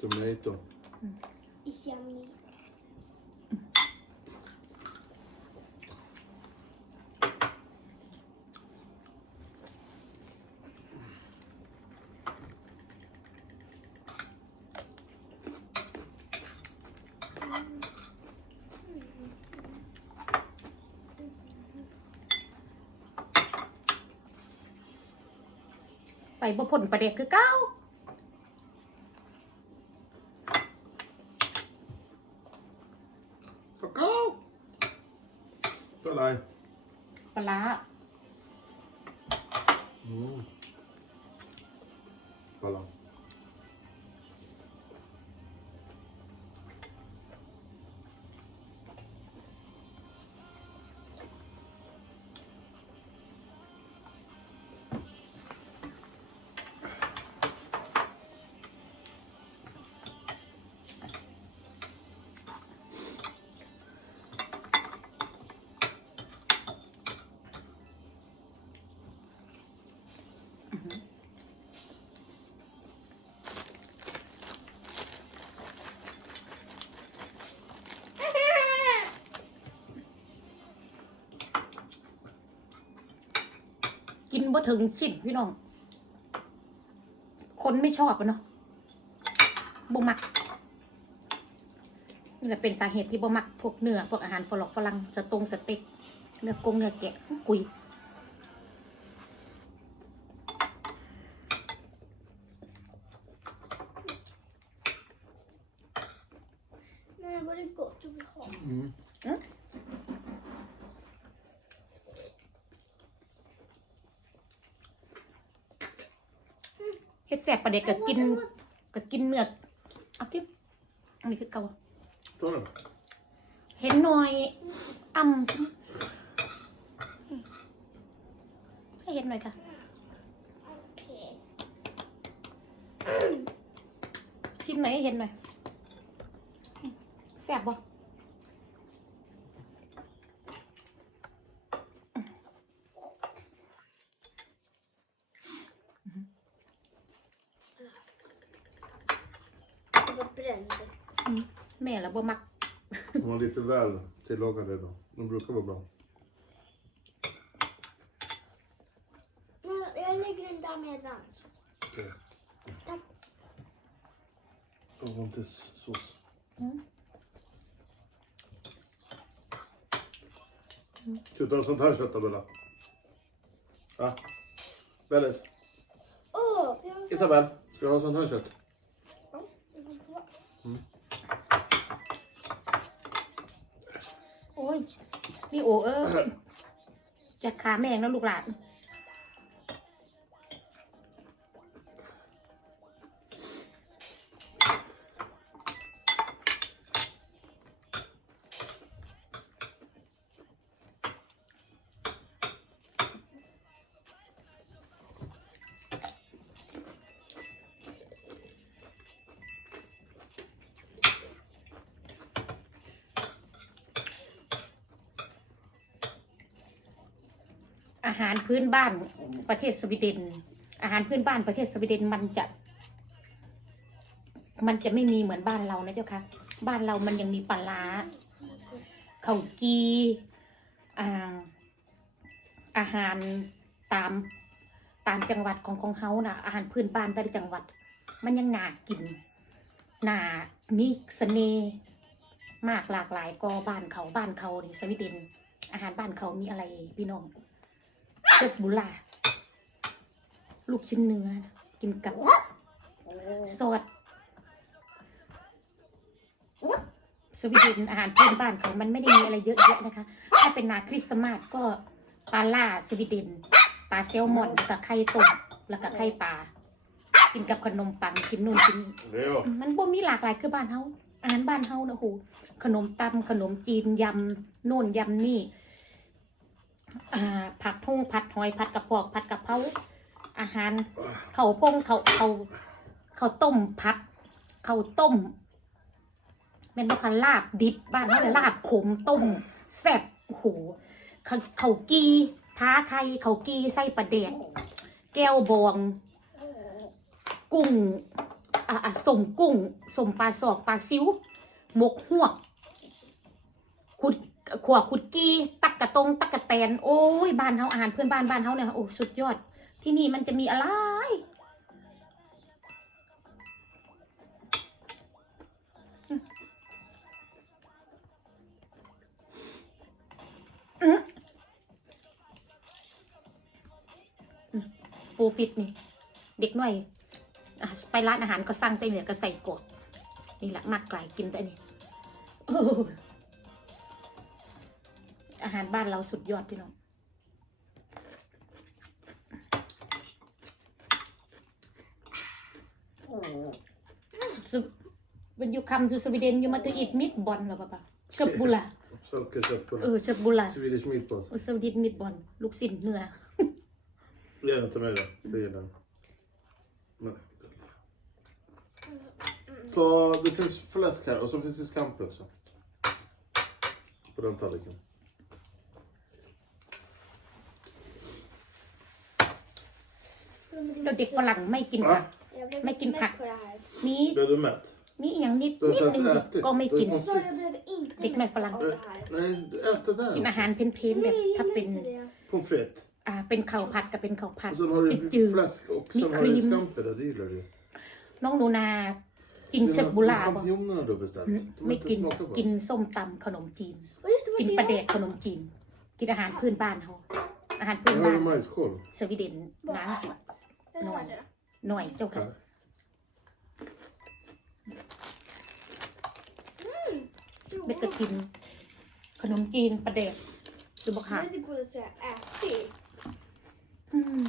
Tomato. It's yummy. Mm. ไปบ่พ้นประเด็กคือเก้า Kakao! Kolla. ปลาร้า Mm. Kolla. กิ นบ่ถึงชิ้นพี่น้อง คนไม่ชอบอะเนาะบ่มักนี่แหละเป็นสาเหตุที่บ่มักพวกเนื้อพวกอาหารฝรั่งฝรั่งสตงสเต็กเนื้อกงเนื้อแกะกุย Men vad det är gott att vi har. Mm. เฮ็ดแซ่บประเด็กก็กินก็กินเนื้อเอาทิอันนี้คือเก่า Ta den. เห็นหน่อยอ่ำให้เห็นหน่อยค่ะ Okej. ชิมหน่อยให้เห็นหน่อยแซ่บบ่ jag bara mack. De var lite väl tillagade idag. De brukar vara bra. Jag lägger den där medan. Okej. Tack. Jag har inte sås. Mm. Ska du ta sånt här kött då, Bella? Ja. Bellis? Åh! Oh, Isabel, ska du ha sånt här kött? Mm. โอ้ยนี่โอเออจะขาแมงแล้วลูกหลาน อาหารพื้นบ้านประเทศสวีเดน อาหารพื้นบ้านประเทศสวีเดนมันจะ มันจะไม่มีเหมือนบ้านเรานะเจ้าค่ะบ้านเรามันยังมีปลาร้าข้าวจีอาอาหารตามตามจังหวัดของของเขานะอาหารพื้นบ้านแต่ละจังหวัด มันยังหนากินน่ามีเสน่ห์มากหลากหลายก็บ้านเขาบ้านเขานี่สวีเดนอาหารบ้านเขามีอะไรพี่น้อง เชือกบุลาลูกชิ้นเนื้อนะกินกับซอสสวีเดนอาหารพื้นบ้านเขามันไม่ได้มีอะไรเยอะแยะนะคะ ถ้าเป็นนาคริสต์มาสก็ปลาล่าสวีเดนปลาแซลมอนแล้วก็ไข่ต้มแล้วก็ไข่ปลากินกับขนมปังกินนู่นกินนี่ Leo. มันบ่มีหลากหลายคือบ้านเฮาอาหารบ้านเฮานะโหขนมตำขนมจีนยำโน่นยำนี่อ่า ผักพงผัดหอยผัดกระเพาะผัดกะเพราอาหารเขาวพงเขาเขาเขาวต้มผัดเขาวต้มแม่นบ่คันลาบดิบบ้านเฮาเลยลาบขมต้มแซ่บโอ้โหเขาเขาวกีท้าไข่เขาวกีใส่ปลาแดกแก้วบอง กุ้งอะอะสมกุ้งสมปลาสอกปลาซิวหมกหวกขุด ขวขุดกี้ตักกระตงตักกระแตนโอ้ยบ้านเฮาอาหารเพื่อนบ้านบ้านเฮาเนี่ยโอ้สุดยอด ที่นี่มันจะมีอะไร ปูฟิตนี่ เด็กหน่อยอไปร้านอาหารก็สั่งไปเนี่ยก็ใส่กดนี่แหละมากไกลกินแต่นี่ อ้อาหารบ้านเราสุดยอดพี่น้อง Så when you come to Sweden, you must eat meatball, eller pappa? Köttbullar. Svenska köttbullar. เออ köttbullar. Swedish meatballs. Och så ditt meatball. ลูกชิ้นเนื้อ Gärna ta med det. Det är den. Men. Ta, det finns fläsk här och så finns det scampi också. På den tallriken. แล้วเด็กฝรั่งไม่กินผัก Jag blev Men inte vilken mätt pack? på det här. มี Blev du mätt? มีอหย่างนิด Du har นิด inte นึ ens ง ätit. ก็ไม่กิน Du måste- Så jag blev inte Dick med för mätt långt. av det här. Nej, ät det där. กินอาหารเพนเพนๆแบบ Nej, ถ้า jag เป็น gillar inte det. Pommes frites. อ่าเป็นข้าวผัดกับเป็นข้าวผัด Och sen har du Du. fläsk och Med sen har du krim. scampi där. Det gillar du. น้องหนูนา กินเชฟบุลาบ่ champinjonerna du har beställt. อืม De har ไม่ inte กิน smakat på กิน dem. ส้มตำขนมจีน Och just det, กิน vad ปลาแด det กขนมจีน กินอาหารพื้นบ้านเขาอาหารพื้น Här บ้า har น du majskolv. สวีเดนน้ำ สิ Jag Nåj. hörde det. หน่อยเจ้าค่ะ Här. เบ็ดก็กิน ขนมจีนปลาแดกหรือบอก Det หา är inte god att säga ätit. อืม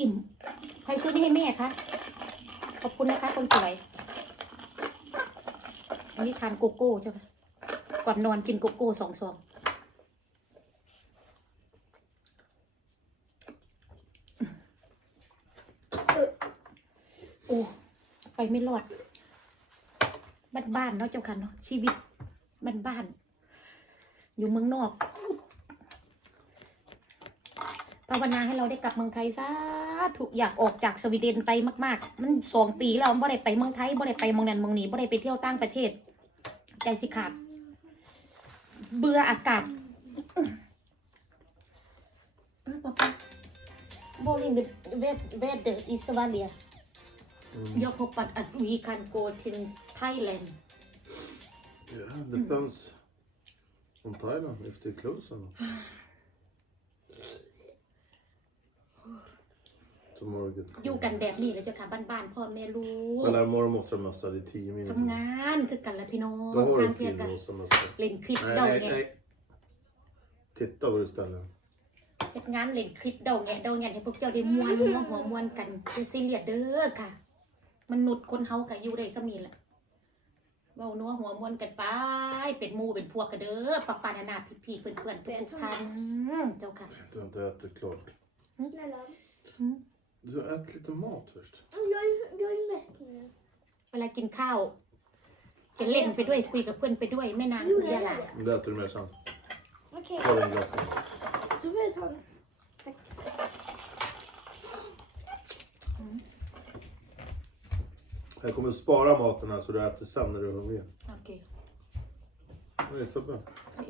อิ่ม ใครซื้อนี่ให้แม่คะ ขอบคุณนะคะคนสวยวันนี้ทานโกโก้เจ้าค่ะก่อนนอนกินโกโก้สองซอง โอ้ ไปไม่รอด บ้านๆเนาะเจ้าค่ะเนาะชีวิตบ้านๆอยู่เมืองนอกภาวนาให้เราได้กลับเมืองไทยซะถูกอยากออกจากสวีเดนไปมากๆ มันสองปีแล้วบ่ได้ไปเมืองไทยบ่ได้ไปเมืองนั้นเมืองนี้บ่ได้ไปเที่ยวต่างประเทศ ใจสิขาด เบื่ออากาศเออป๊าป๊า Boring the weather is Sverige. Mm. Jag hoppas att vi kan gå till Thailand. Yeah, depends on Thailand if they close or not. Tomorrow get อยู่กันแบบนี้แล้วเจ้าค่ะบ้านๆพ่อแม่ลูก Eller imorgon måste de mössa, det är tio minuter. ทำงานคือกันละพี่น้อง Då har ทา du งเพีย film กัน och så mössa. เล่นคลิป Nej, เดา nej, แงะ nej. Titta vad du ställer. เฮ็ดงานเล่นคลิปเดาแงะเดาแงะให้พวกเจ้าได้ม่วนหัวหัวม่วนกันจะซีเรียสเด้อค่ะ มนุษย์คนเฮาค่ะอยู่ได้สมีแหละเว้านัวหัวม่วนกันไป เป็นหมู่เป็นพวกกันเด้อปะปานานาพี่ๆเพื่อนๆทุกๆท่านเจ้าค่ะ Du har inte ätit klart. Snälla. Du har ätit lite mat först. Jag är, jag är mätt nu. เวลากินข้าวจะเล่นไปด้วยคุยกับเพื่อนไปด้วยแม่นางเรียล่ะ Men det äter du mer sen. Okej, Ta din glas. så får jag ta den. Tack. Jag kommer spara maten här så du äter sen när du är hungrig. โอเค Det är så bra.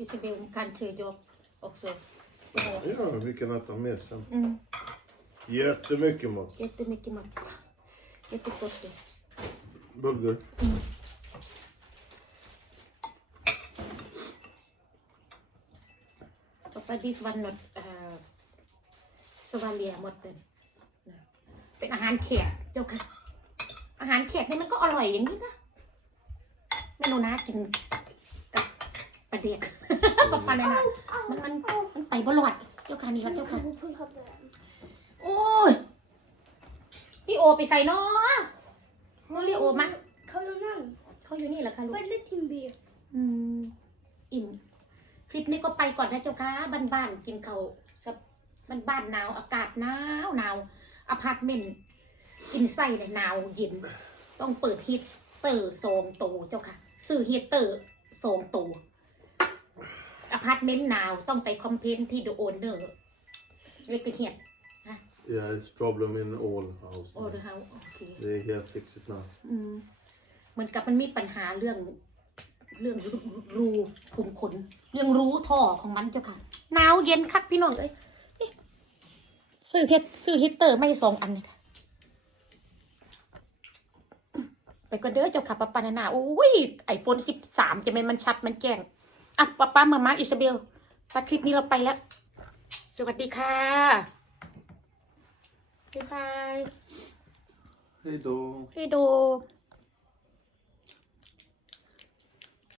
อิซาเบลkan köra jobb också så Ja, vi kan äta mer sen. mm, Jättemycket mat. jättemycket mat jättegott det. Bulgur. Papa this one not uh, Savalia หมดเลยนะเป็นอาหารแขกเจ้าค่ะ อา หารแขกนี่มันก็อร่อยอย่างนี้นะเมนูนะกินกับปลาเด็กปลาในนามันมันมันไปบรอดเจ้าค่ะนี่แล้วเจ้าค่ะ Hon hade den. โอ้ยพี่โอไปใส่เนาะเมื่อเรียกโอมา Kolonan. เขาอยู่นี่เหรอคะลูก Väldigt timby. อืมอิ่มคลิปนี้ก็ไปก่อนนะเจ้าค่ะบ้านๆกินเขาวสับบ้านๆหนาวอากาศหนาวหนาวอพาร์ตเมนต์ กินไส้เนี่ยหนาวเย็น ต้องเปิดฮีตเตอร์สองตัวเจ้าค่ะ ซื้อฮีตเตอร์สองตัวอพาร์ตเมนต์หนาวต้องไปคอมเพลนที่เดอะโอนเนอร์เวกเฮียดนะ Yeah, it's problem in all house. โอ้เดี๋ยวเขาโอเค They here fix it now. อืมเหมือนกับมันมีปัญหาเรื่อง เรื่องรูรูขุมขนเรื่องรูท่อของมันเจ้าค่ะหนาวเย็นคักพี่น้องเอ้ยนี่ซื้อเฮ็ดซื้อฮีตเตอร์ไม่สองอันเลยค่ะ ไปก็เด้อเจ้าค่ะป้าปานานาโอ้ยไอโฟนสิบสามจะเป็นมันชัดมันแจ้งอะป้าป้ามามาอิซาเบลป้าคลิปนี้เราไปแล้ว สวัสดีค่ะ บ๊ายบาย Hej då. ให้ดู